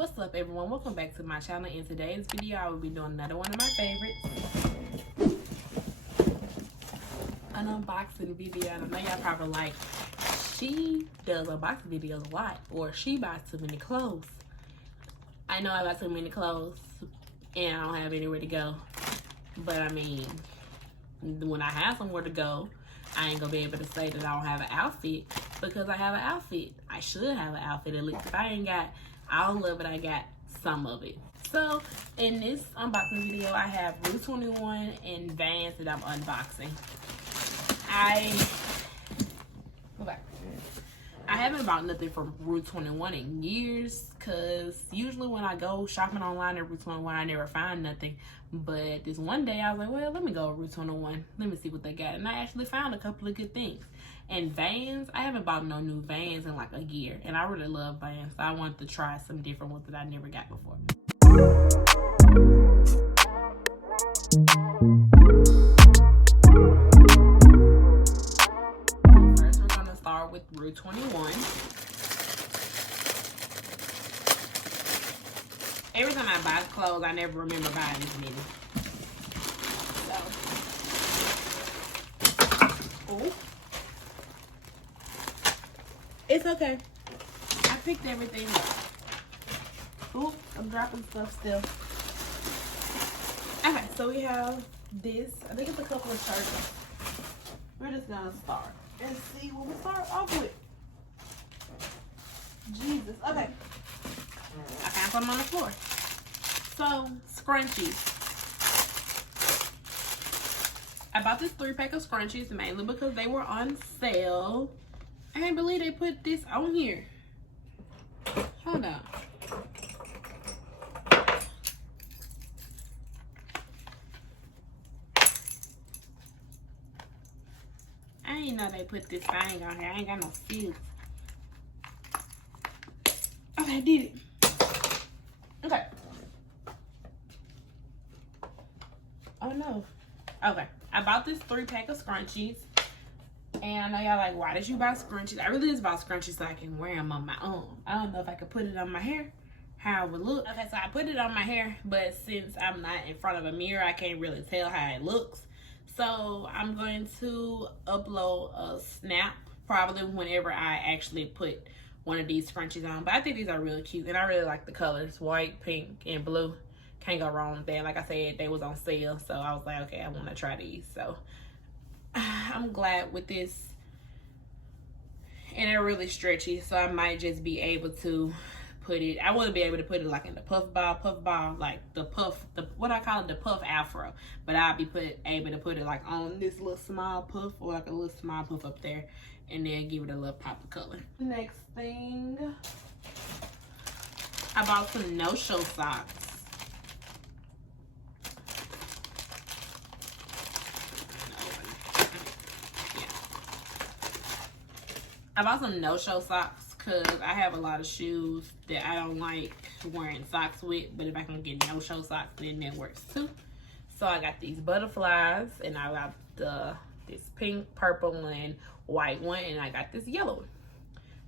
What's up, everyone? Welcome back to my channel. In today's video, I will be doing another one of my favorites, an unboxing video. And I know y'all probably like, she does unboxing videos a lot, or she buys too many clothes. I know I buy too many clothes and I don't have anywhere to go, but I mean, when I have somewhere to go, I ain't gonna be able to say that I don't have an outfit, because I have an outfit. I should have an outfit at least. If I ain't got all of it, I got some of it. So in this unboxing video, I have Rue 21 and Vans that I'm unboxing. I haven't bought nothing from Rue 21 in years, because usually when I go shopping online at Rue 21, I never find nothing. But this one day I was like, well, let me go to Rue 21. Let me see what they got. And I actually found a couple of good things. And Vans, I haven't bought no new Vans in like a year. And I really love Vans. So I wanted to try some different ones that I never got before. First, we're going to start with Rue 21. Every time I buy clothes, I never remember buying this many. So, ooh. It's okay. I picked everything up. Ooh, I'm dropping stuff still. Okay, so we have this. I think it's a couple of shirts. We're just gonna start and see what we start off with. Jesus. Okay. I found something on the floor. So, Scrunchies. I bought this 3-pack of Scrunchies mainly because they were on sale. I can't believe they put this on here. Hold on. I ain't know they put this thing on here. I ain't got no seals. Okay, I did it. Okay. Oh no. Okay. I bought this 3-pack of Scrunchies. And I know y'all like, why did you buy Scrunchies? I really just bought Scrunchies so I can wear them on my own. I don't know if I could put it on my hair, how it would look. Okay, so I put it on my hair, but since I'm not in front of a mirror, I can't really tell how it looks. So I'm going to upload a snap probably whenever I actually put one of these Scrunchies on. But I think these are really cute, and I really like the colors, white, pink, and blue. Can't go wrong with that. Like I said, they was on sale, so I was like, okay, I want to try these. So I'm glad with this, and they're really stretchy, so I might just be able to put it, I wouldn't be able to put it like in the puff ball, like the puff, what I call it, the puff afro, but I'll be able to put it like on this little small puff, or like a little small puff up there, and then give it a little pop of color. Next thing, I bought some no-show socks. I bought some no-show socks because I have a lot of shoes that I don't like wearing socks with, but if I can get no-show socks, then that works too. So I got these butterflies, and I got this pink, purple, and white one, and I got this yellow one.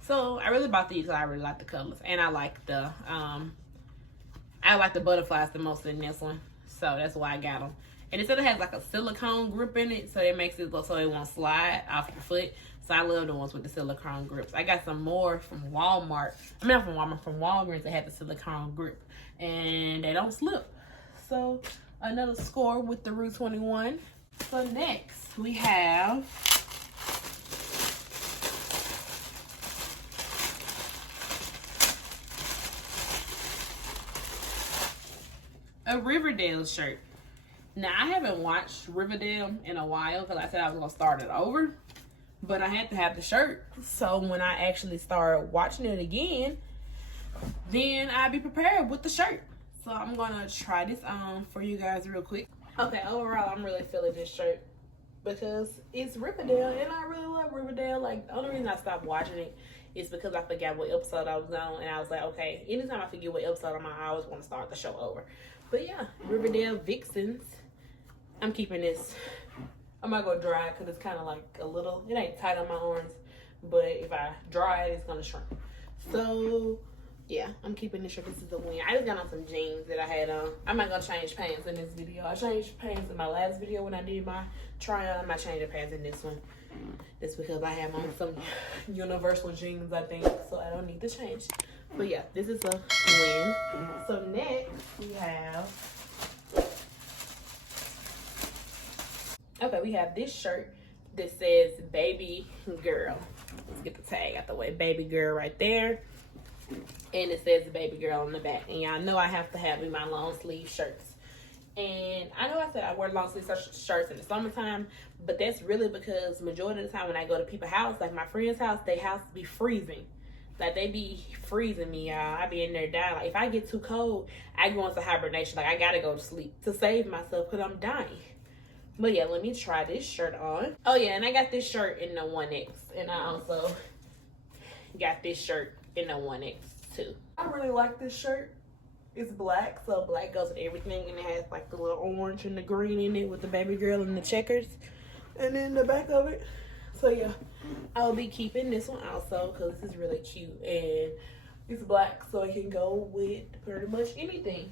So I really bought these because I really like the colors, and I like the butterflies the most in this one, so that's why I got them. And it said it has like a silicone grip in it, so it makes it look so it won't slide off your foot. So I love the ones with the silicone grips. I got some more from Walmart. I mean, not from Walmart, from Walgreens that had the silicone grip, and they don't slip. So another score with the Rue 21. So next we have a Riverdale shirt. Now, I haven't watched Riverdale in a while because I said I was going to start it over. But I had to have the shirt. So when I actually start watching it again, then I'll be prepared with the shirt. So I'm going to try this on for you guys real quick. Okay, overall, I'm really feeling this shirt because it's Riverdale, and I really love Riverdale. Like, the only reason I stopped watching it is because I forgot what episode I was on, and I was like, okay, anytime I forget what episode I'm on, I always want to start the show over. But yeah, Riverdale Vixens. I'm keeping this. I'm not gonna dry it because it's kind of like a little, it ain't tight on my arms, but if I dry it, it's gonna shrink. So yeah, I'm keeping this shirt. This is the win. I just got on some jeans that I had on. I'm not gonna change pants in this video. I changed pants in my last video when I did my try on. I'm not changing pants in this one. That's because I have on some universal jeans, I think, so I don't need to change. But yeah, this is a win. So next we have, okay, we have this shirt that says Baby Girl. Let's get the tag out the way. Baby Girl right there. And it says Baby Girl on the back. And y'all know I have to have my long sleeve shirts. And I know I said I wear long sleeve shirts in the summertime, but that's really because majority of the time when I go to people's house, like my friend's house, their house be freezing. Like they be freezing me, y'all. I be in there dying. Like if I get too cold, I go into hibernation. Like I gotta go to sleep to save myself because I'm dying. But yeah, let me try this shirt on. Oh yeah, and I got this shirt in the 1X. And I also got this shirt in the 1X too. I really like this shirt. It's black, so black goes with everything, and it has like the little orange and the green in it with the baby girl and the checkers, and then the back of it. So yeah, I'll be keeping this one also because this is really cute, and it's black, so it can go with pretty much anything.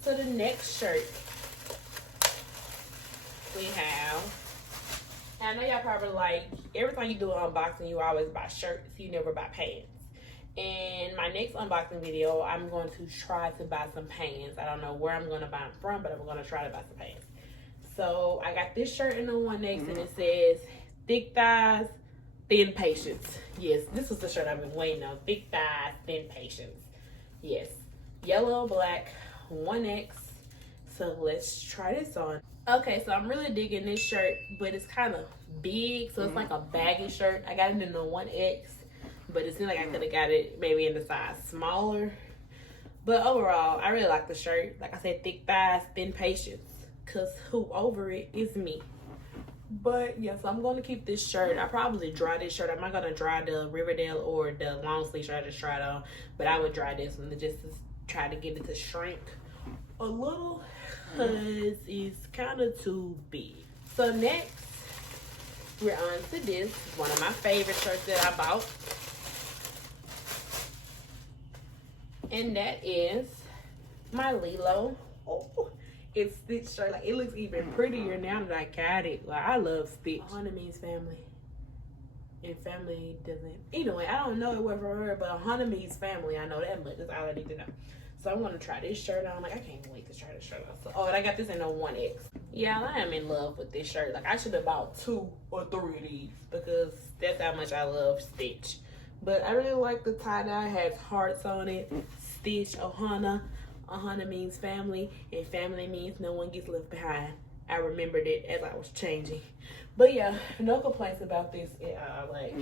So the next shirt we have, and I know y'all probably like, every time you do an unboxing, you always buy shirts, you never buy pants. In my next unboxing video, I'm going to try to buy some pants. I don't know where I'm going to buy them from, but I'm going to try to buy some pants. So I got this shirt in the 1X, and it says thick thighs, thin patience. Yes, this was the shirt I've been waiting on. Thick thighs, thin patience. Yes, yellow, black, 1X. So let's try this on. Okay, so I'm really digging this shirt, but it's kind of big, so it's like a baggy shirt. I got it in the 1X. But it seems like I could have got it maybe in the size smaller. But overall, I really like the shirt. Like I said, thick thighs, thin patience. Because who over it is me. But yes, I'm going to keep this shirt. I probably dry this shirt. I'm not going to dry the Riverdale or the long sleeve shirt I just tried on. But I would dry this one just to try to get it to shrink a little. Because it's kind of too big. So next, we're on to this. One of my favorite shirts that I bought. And that is my Lilo. Oh, it's Stitch shirt. Like it looks even prettier now that I got it. Like I love Stitch. Ohana means family. And family doesn't. Anyway, I don't know it word for word, but Ohana means family. I know that much. That's all I need to know. So I'm gonna try this shirt on. Like I can't wait to try this shirt on. So, oh, and I got this in a 1X. Yeah, I am in love with this shirt. Like I should have bought 2 or 3 of these because that's how much I love Stitch. But I really like the tie-dye. It has hearts on it. Stitch, Ohana. Ohana means family, and family means no one gets left behind. I remembered it as I was changing. But yeah, no complaints about this at all. Like,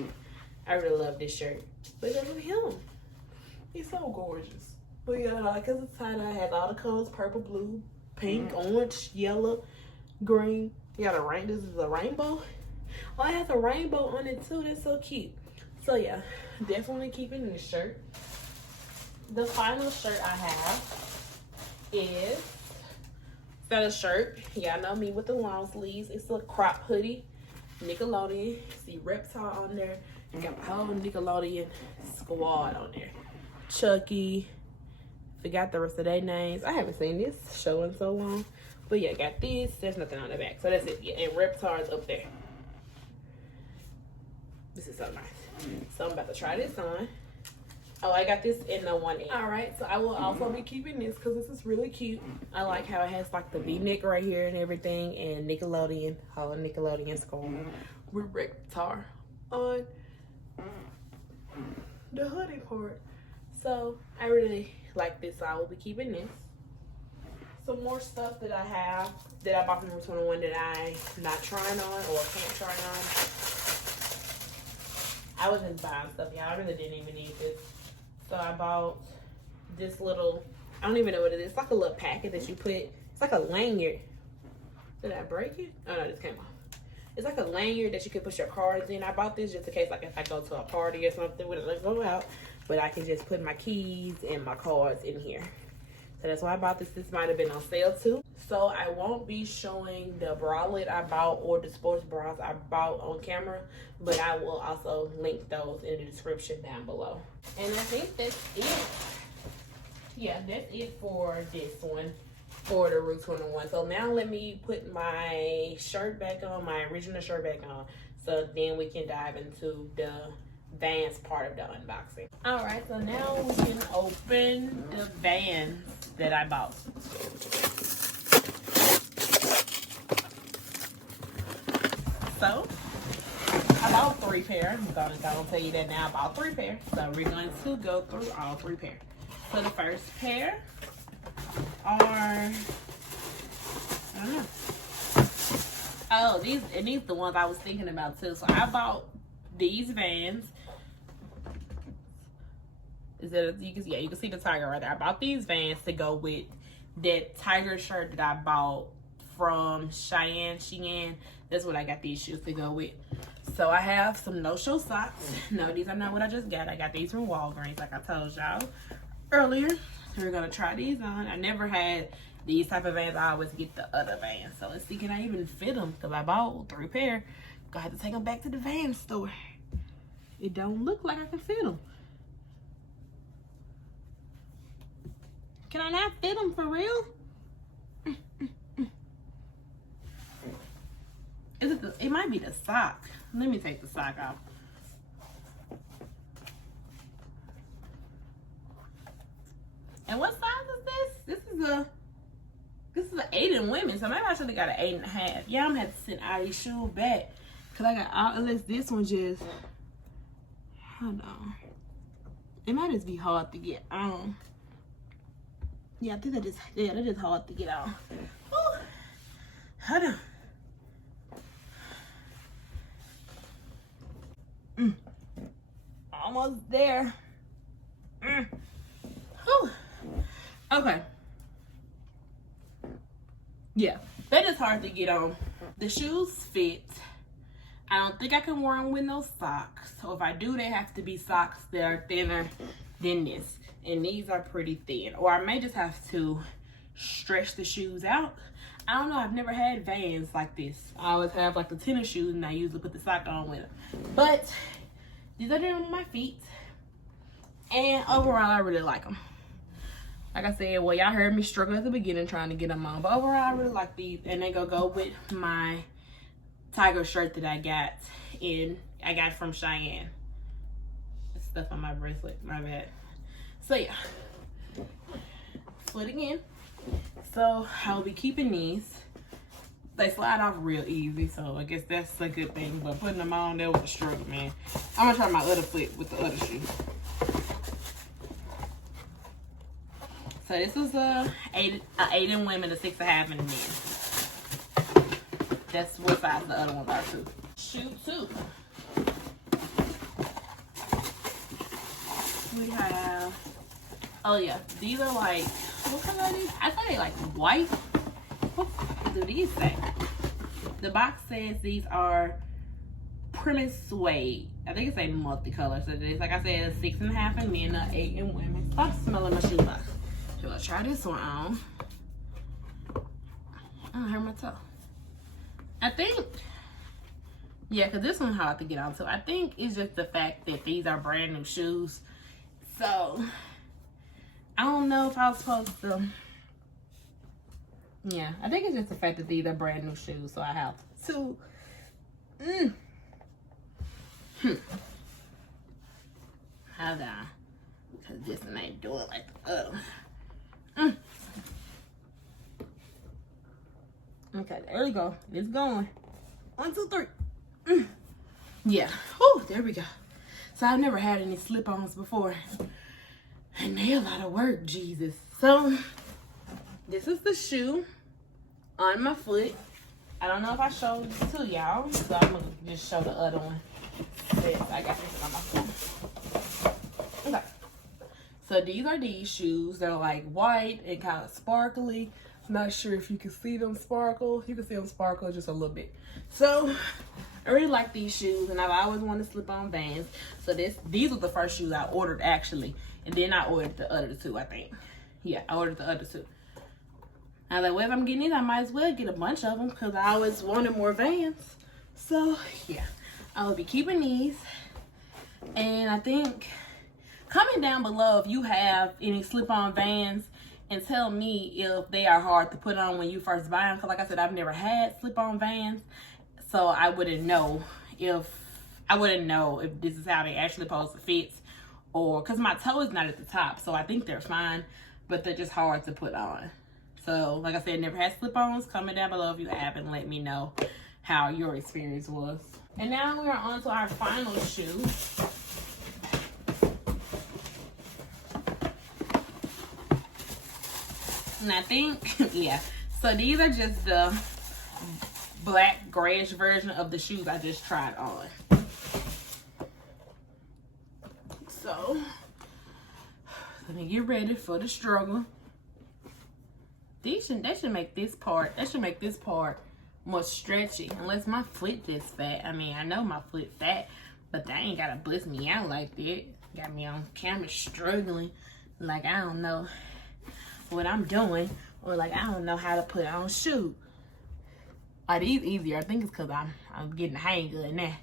I really love this shirt. But look at him. He's so gorgeous. But yeah, because it's tie-dye, has all the colors: purple, blue, pink, orange, yellow, green. You got a rain. This is a rainbow. Oh, it has a rainbow on it too. That's so cute. So yeah, definitely keeping this shirt. The final shirt I have is not a shirt. Y'all know me with the long sleeves. It's a crop hoodie. Nickelodeon. See Reptar on there. You got the whole Nickelodeon squad on there. Chucky. Forgot the rest of their names. I haven't seen this show in so long. But yeah, got this. There's nothing on the back. So that's it. Yeah, and Reptar is up there. This is so nice. So I'm about to try this on. Oh, I got this in the 1X. Alright, so I will also be keeping this because this is really cute. I like how it has like the V-neck right here and everything. And Nickelodeon, whole Nickelodeon score with Reptar on the hoodie part. So I really like this, so I will be keeping this. Some more stuff that I have that I bought from Room 21 that I'm not trying on or can't try on. I was just buying stuff, y'all. I really didn't even need this. So I bought this little, I don't even know what it is. It's like a little packet that you put, it's like a lanyard. Did I break it? Oh no, this came off. It's like a lanyard that you can put your cards in. I bought this just in case, like if I go to a party or something, when I go out, but I can just put my keys and my cards in here. So that's why I bought this. This might have been on sale too. So I won't be showing the bralette I bought or the sports bras I bought on camera, but I will also link those in the description down below. And I think that's it. Yeah, that's it for this one, for the Route 21. So now let me put my shirt back on, my original shirt back on, so then we can dive into the Vans part of the unboxing. All right, so now we can open the Vans that I bought. So I bought 3 pairs. I'm gonna tell you that now. I bought 3 pairs. So we're going to go through all 3 pairs. So the first pair are, I don't know. Oh, these are the ones I was thinking about too. So I bought these Vans. Is that you can see the tiger right there. I bought these Vans to go with that tiger shirt that I bought from Shein. That's what I got these shoes to go with. So I have some no-show socks. No, these are not what I just got. I got these from Walgreens, like I told y'all earlier. So we're gonna try these on. I never had these type of Vans. I always get the other Vans. So let's see, can I even fit them? Because I bought 3 pair. Gonna have to take them back to the Vans store. It don't look like I can fit them. Can I not fit them for real? Is it it might be the sock. Let me take the sock off. And what size is this? This is an 8 in women, so maybe I should have got an 8.5. Yeah, I'm gonna have to send all these shoes back. Cause I got all, unless this one just, hold on. It might just be hard to get on. Yeah, I think that they're just hard to get on. Ooh. Hold on. Almost there. Whew. Okay. Yeah, that is hard to get on. The shoes fit. I don't think I can wear them with no socks. So if I do, they have to be socks that are thinner than this. And these are pretty thin. Or I may just have to stretch the shoes out. I don't know. I've never had Vans like this. I always have like the tennis shoes and I usually put the sock on with them. But these are down on my feet. And overall, I really like them. Like I said, well, y'all heard me struggle at the beginning trying to get them on. But overall, I really like these. And they go with my tiger shirt that I got from Shein. There's stuff on my bracelet. My bad. So yeah, foot again. So I'll be keeping these. They slide off real easy, so I guess that's a good thing. But putting them on, that was a struggle, man. I'm gonna try my other foot with the other shoe. So this is a 8 in women, a 6.5 in men. That's what size the other ones are too. Shoe 2. We have, oh yeah, these are like, what color are these? I thought they like white. What do these say? The box says these are Prism suede. I think it's a multicolor. So it's like I said, a 6.5 in men, a 8 in women. Stop smelling my shoebox. So I'll try this one on. I hurt my toe. I think, yeah, because this one's hard to get on. So I think it's just the fact that these are brand new shoes. So I don't know if I was supposed to. Yeah, I think it's just the fact that these are brand new shoes. So I have to. Hold on. Because this one ain't doing like the other. Okay, there we go. It's going. 1, 2, 3. Yeah. Oh, there we go. So I've never had any slip-ons before. And they're a lot of work, Jesus. So this is the shoe on my foot. I don't know if I showed this to y'all, so I'm gonna just show the other one. Yes, I got this on my foot. Okay. So these are these shoes. They're like white and kind of sparkly. Not sure if you can see them sparkle. You can see them sparkle just a little bit. So I really like these shoes, and I've always wanted to slip on Vans. So these were the first shoes I ordered actually, and then I ordered the other two, I think. Yeah, I ordered the other two. I was like, well, if I'm getting these, I might as well get a bunch of them because I always wanted more Vans. So, yeah, I will be keeping these. And I think, comment down below if you have any slip-on Vans and tell me if they are hard to put on when you first buy them. Because like I said, I've never had slip-on Vans. So I wouldn't know if this is how they actually supposed to fit. Or, because my toe is not at the top. So I think they're fine. But they're just hard to put on. So, like I said, never had slip-ons. Comment down below if you have and let me know how your experience was. And now we are on to our final shoe. And I think, yeah. So these are just the black grayish version of the shoes I just tried on. So, let me get ready for the struggle. They should make this part more stretchy. Unless my foot this fat. I mean, I know my foot fat, but they ain't gotta bust me out like that. Got me on camera struggling. Like, I don't know what I'm doing. Or like, I don't know how to put on shoe. Are these easier? I think it's because I'm getting the hang of it now.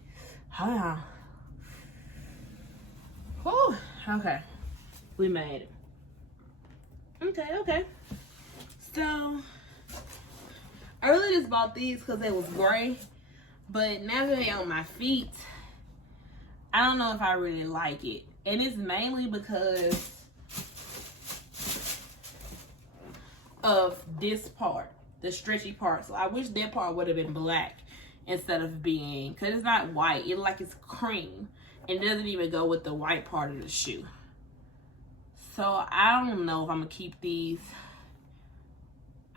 Hold on. Whew. Okay. We made it. Okay. So, I really just bought these because they was gray. But now that they're on my feet, I don't know if I really like it. And it's mainly because of this part, the stretchy part. So I wish that part would have been black instead of being, because it's not white. It's like it's cream. And it doesn't even go with the white part of the shoe. So I don't know if I'm going to keep these.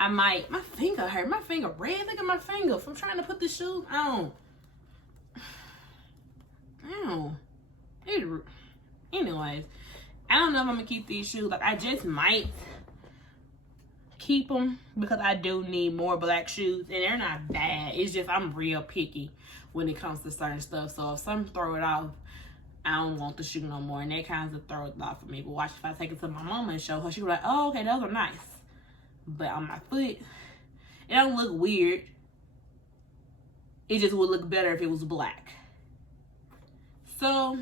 I might. My finger hurt. My finger red. Look at my finger from trying to put the shoe on. Anyways, I don't know if I'm going to keep these shoes. Like, I just might keep them because I do need more black shoes. And they're not bad. It's just I'm real picky when it comes to certain stuff. So if some throw it off, I don't want the shoe no more. And that kind of throw it off for me. But watch, if I take it to my mama and show her, she'll be like, oh, okay, those are nice. But on my foot, it don't look weird. It just would look better if it was black. So,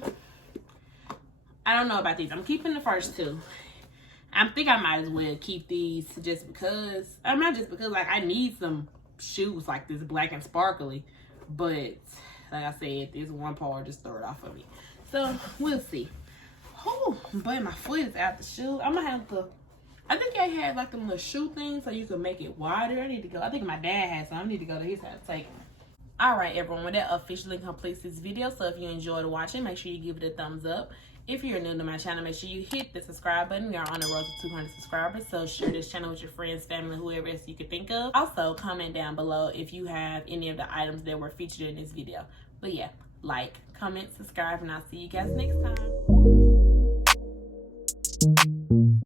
I don't know about these. I'm keeping the first two. I think I might as well keep these just because. I'm not just because, like, I need some shoes like this, black and sparkly. But, like I said, this one part just throw it off of me. So, we'll see. Oh, but my foot is out the shoe. I'm going to have to. I think I had like them little shoe things so you could make it wider. I need to go. I think my dad has some. I need to go to his house. Take. Alright, everyone. Well, that officially completes this video. So if you enjoyed watching, make sure you give it a thumbs up. If you're new to my channel, make sure you hit the subscribe button. We are on the road to 200 subscribers. So share this channel with your friends, family, whoever else you could think of. Also, comment down below if you have any of the items that were featured in this video. But yeah, like, comment, subscribe, and I'll see you guys next time.